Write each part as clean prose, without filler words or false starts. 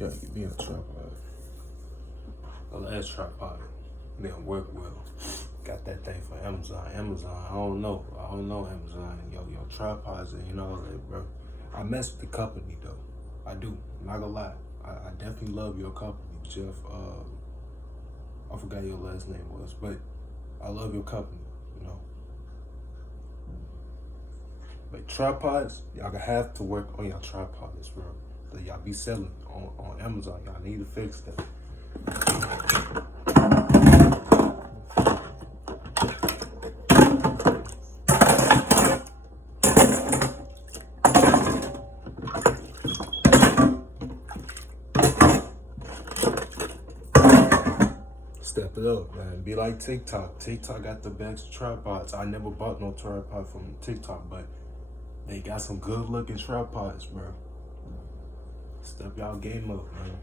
Yeah, give me a tripod. The last tripod didn't work well. Got that thing for Amazon. I don't know Amazon. Your tripods and bro. I mess with the company though. I do. I'm not gonna lie. I definitely love your company, Jeff. I forgot your last name was, but I love your company. But tripods, y'all gonna have to work on your tripods, bro. That y'all be selling on Amazon. Y'all need to fix that. Step it up, man. Be like TikTok. TikTok got the best tripods. I never bought no tripod from TikTok, but they got some good looking tripods, bro. Step y'all game up, man.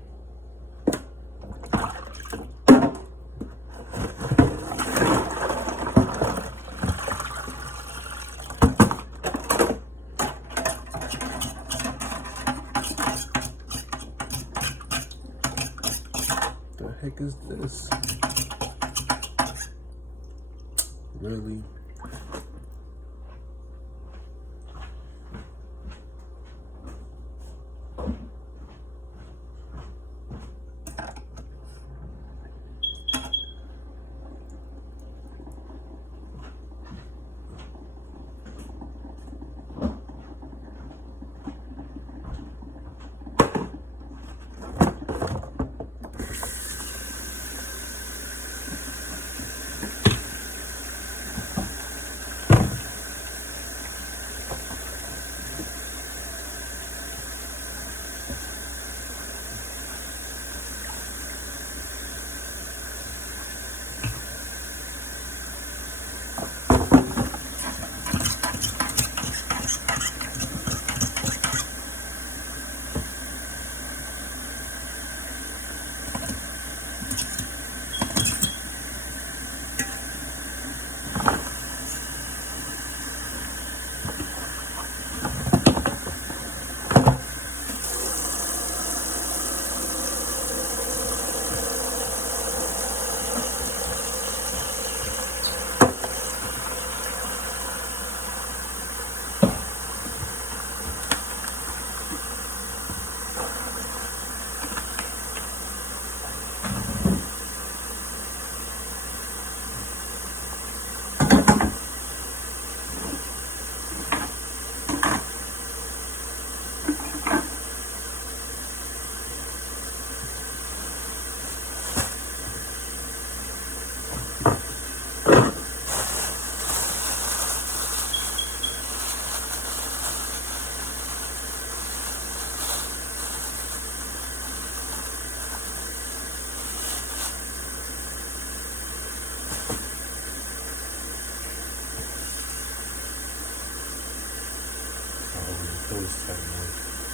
The heck is this? Really?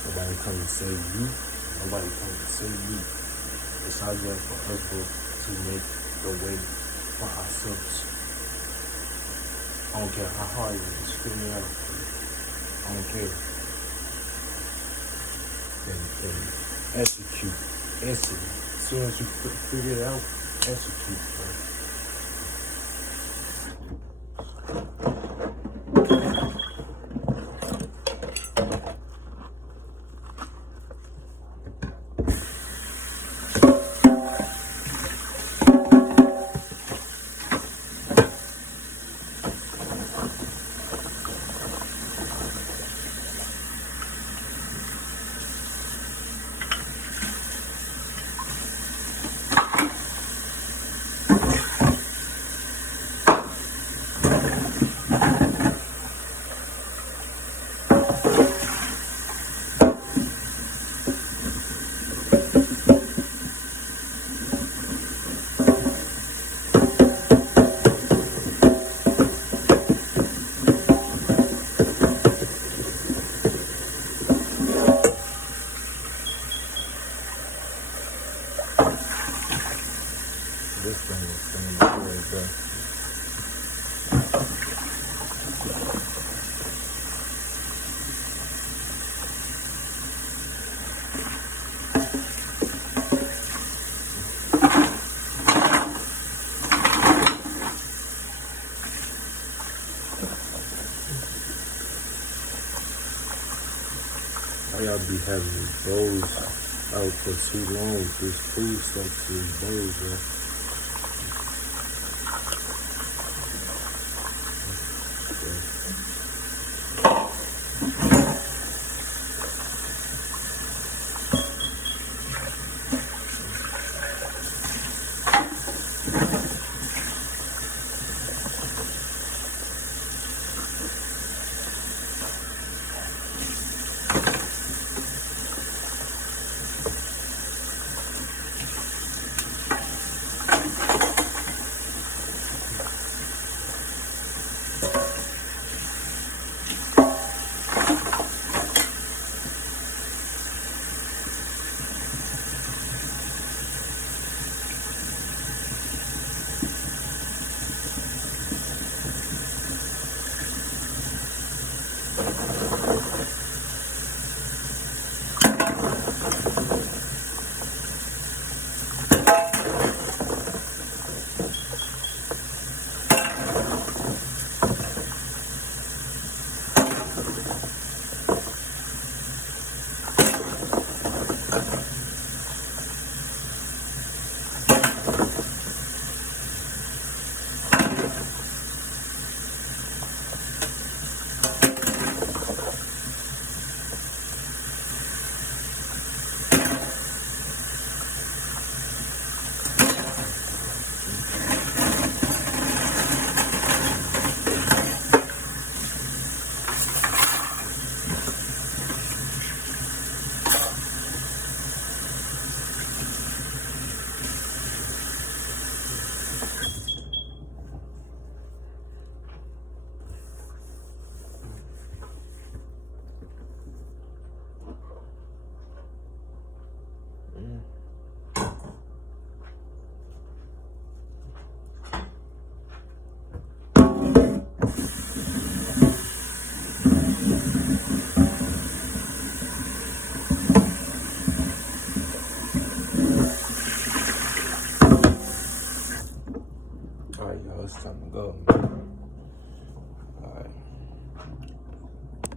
Nobody come to save you. Nobody come to save you. It's our job for us both to make the way for ourselves. I don't care how hard it is. Spit me out. I don't care. And execute. As soon as you figure it out, execute, bro. Why y'all be having these bowls out for too long with this food stuck to these bowls, bro? Alright, y'all, it's time to go, man.